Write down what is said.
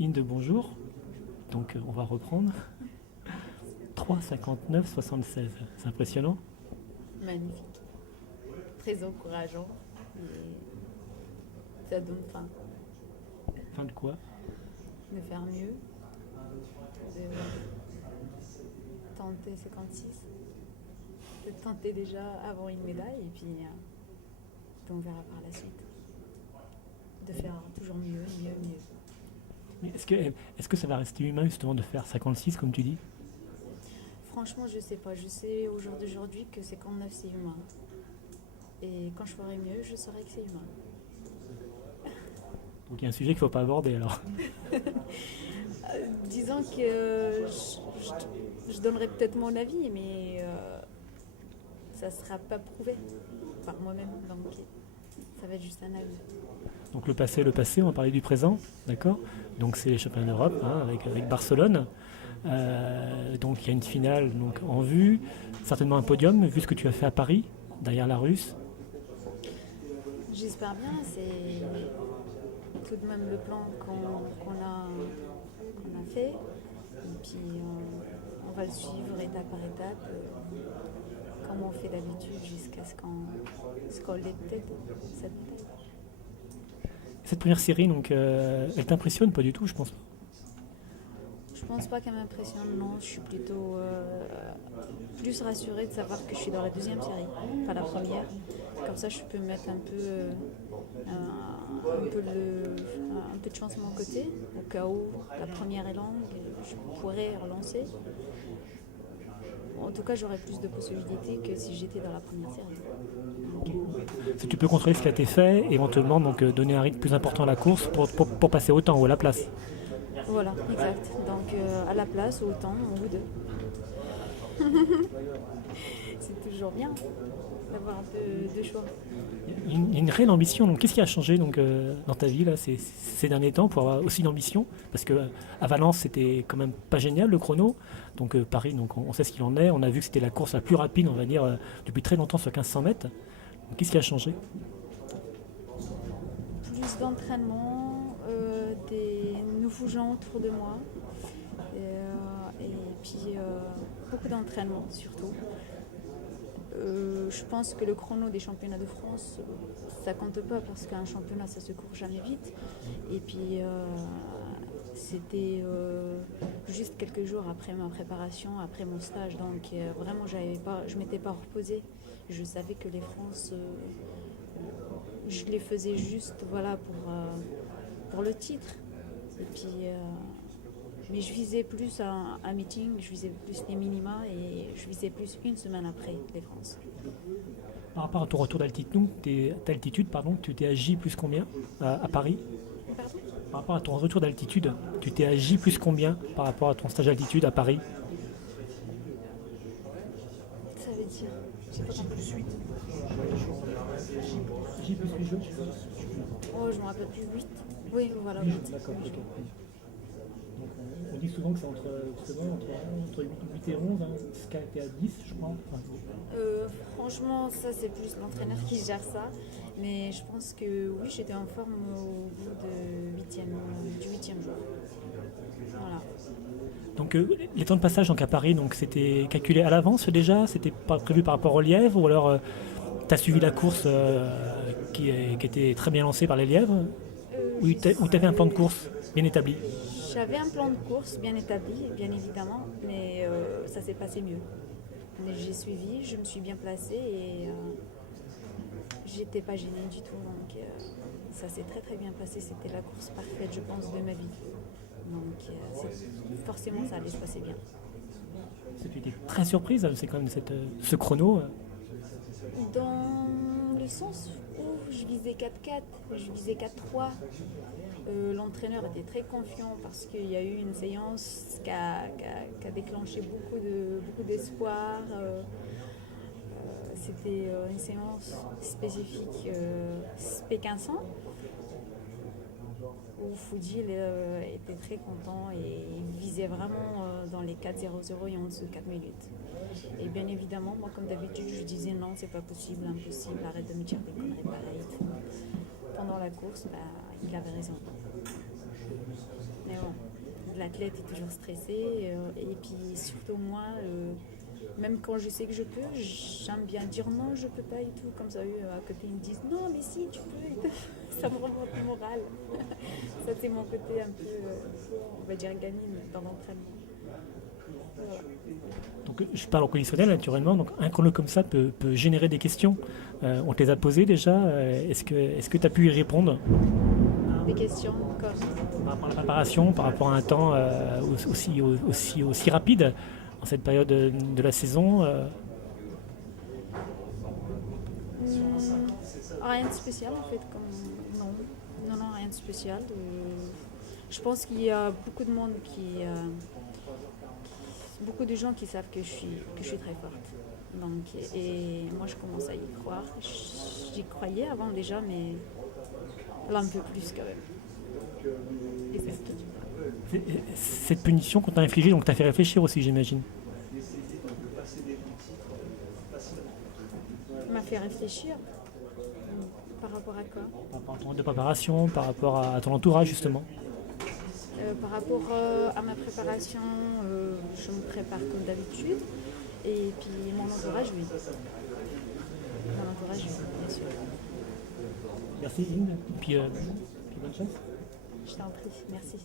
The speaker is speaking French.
Inde, bonjour. Donc on va reprendre. 3,59,76. C'est impressionnant. Magnifique, très encourageant et ça donne faim Fin de quoi? de faire mieux, de tenter 56, de tenter déjà avoir une médaille et puis on verra par la suite, de faire toujours mieux, mieux, mieux. Mais est-ce que ça va rester humain justement de faire 56 comme tu dis? Franchement, je sais pas, je sais au jour d'aujourd'hui que 59 c'est humain et quand je ferai mieux, je saurai que c'est humain. Donc il y a un sujet qu'il ne faut pas aborder alors. Disons que je donnerai peut-être mon avis, mais ça ne sera pas prouvé par moi-même, donc ça va être juste un avis. Donc le passé, on va parler du présent, d'accord? Donc c'est les championnats d'Europe hein, avec Barcelone. Donc il y a une finale donc, en vue, certainement un podium, vu ce que tu as fait à Paris, derrière la Russe. J'espère bien, c'est tout de même le plan qu'on a fait, et puis on va le suivre étape par étape, comme on fait d'habitude, jusqu'à ce qu'on l'ait peut-être, cette médaille. Cette première série, donc, elle t'impressionne pas du tout, je pense pas. Je pense pas qu'elle m'impressionne, non. Je suis plutôt plus rassurée de savoir que je suis dans la deuxième série, pas la première. Comme ça, je peux mettre un peu de chance de mon côté, au cas où la première est longue, je pourrais relancer. En tout cas, j'aurais plus de possibilités que si j'étais dans la première série. Si tu peux contrôler ce qui a été fait, éventuellement donc, donner un rythme plus important à la course pour passer au temps ou à la place. Voilà, exact. Donc à la place, au temps, ou deux. C'est toujours bien d'avoir deux choix. Il y a une réelle ambition. Donc, qu'est-ce qui a changé donc, dans ta vie là, ces derniers temps pour avoir aussi d'ambition? Parce que à Valence, c'était quand même pas génial le chrono. Donc, Paris, donc, on sait ce qu'il en est. On a vu que c'était la course la plus rapide, on va dire, depuis très longtemps sur 1500 mètres. Donc, qu'est-ce qui a changé? Plus d'entraînement, des nouveaux gens autour de moi. Et puis beaucoup d'entraînement surtout. Je pense que le chrono des championnats de France, ça compte pas parce qu'un championnat ça se court jamais vite. Et puis c'était juste quelques jours après ma préparation, après mon stage, donc vraiment je m'étais pas reposée. Je savais que les France, je les faisais juste voilà pour le titre. Et puis mais je visais plus un meeting, je visais plus les minima et je visais plus une semaine après les France. Par rapport à ton retour d'altitude, pardon, tu t'es agi plus combien à Paris? Pardon? Par rapport à ton retour d'altitude, tu t'es agi plus combien par rapport à ton stage d'altitude à Paris? Ça veut dire. J'ai pas compris. J plus 8 jours. Oh, je me rappelle plus. 8. Oui, voilà, 8. D'accord, ok. Donc, on dit souvent que c'est entre 8 et 11, hein, Sky était à 10, je crois. Enfin, Franchement, ça c'est plus l'entraîneur qui gère ça. Mais je pense que oui, j'étais en forme au bout du 8e jour. Voilà. donc les temps de passage donc, à Paris, donc, c'était calculé à l'avance déjà? C'était pas prévu par rapport aux lièvres? Ou alors tu as suivi la course qui était très bien lancée par les lièvres? Ou tu avais un plan de course bien établi? J'avais un plan de course bien établi, bien évidemment, mais ça s'est passé mieux. J'ai suivi, je me suis bien placée et j'étais pas gênée du tout. Donc ça s'est très très bien passé. C'était la course parfaite, je pense, de ma vie. Donc forcément, ça allait se passer bien. Tu étais très surprise, c'est quand même ce chrono. Dans le sens où je visais 4-4, je visais 4-3. L'entraîneur était très confiant parce qu'il y a eu une séance qui a déclenché beaucoup d'espoir. C'était une séance spécifique P1500 où Foudil était très content et il visait vraiment dans les 4,00 et en dessous de 4 minutes. Et bien évidemment, moi comme d'habitude, je disais non, c'est pas possible, impossible, arrête de me dire des conneries pareilles. Pendant la course, il avait raison. Mais bon, l'athlète est toujours stressé. Et puis surtout moi, même quand je sais que je peux, j'aime bien dire non, je peux pas et tout. Comme ça, eux, à côté, ils me disent non, mais si, tu peux. Et tout. Ça me remonte le moral. Ça, c'est mon côté un peu, on va dire, gamine dans l'entraînement. Voilà. Donc je parle au conditionnel naturellement, donc un chrono comme ça peut générer des questions. On te les a posées déjà, est-ce que tu as pu y répondre Des questions comme par rapport à la préparation, par rapport à un temps aussi rapide en cette période de la saison rien de spécial en fait. Non. Non, rien de spécial. Je pense qu'il y a beaucoup de monde beaucoup de gens qui savent que je suis très forte. Donc, et moi, je commence à y croire. J'y croyais avant déjà, mais là, un peu plus quand même. Et c'est ce qui... Cette punition qu'on t'a infligée, donc t'as fait réfléchir aussi, j'imagine. m'a fait réfléchir. Par rapport à quoi? Par rapport à ton de préparation, par rapport à ton entourage, justement. Par rapport à ma préparation, je me prépare comme d'habitude. Et puis mon entourage, oui. Mon entourage, oui, bien sûr. Merci, Inde. Et puis bonne chance. Je t'en prie, merci.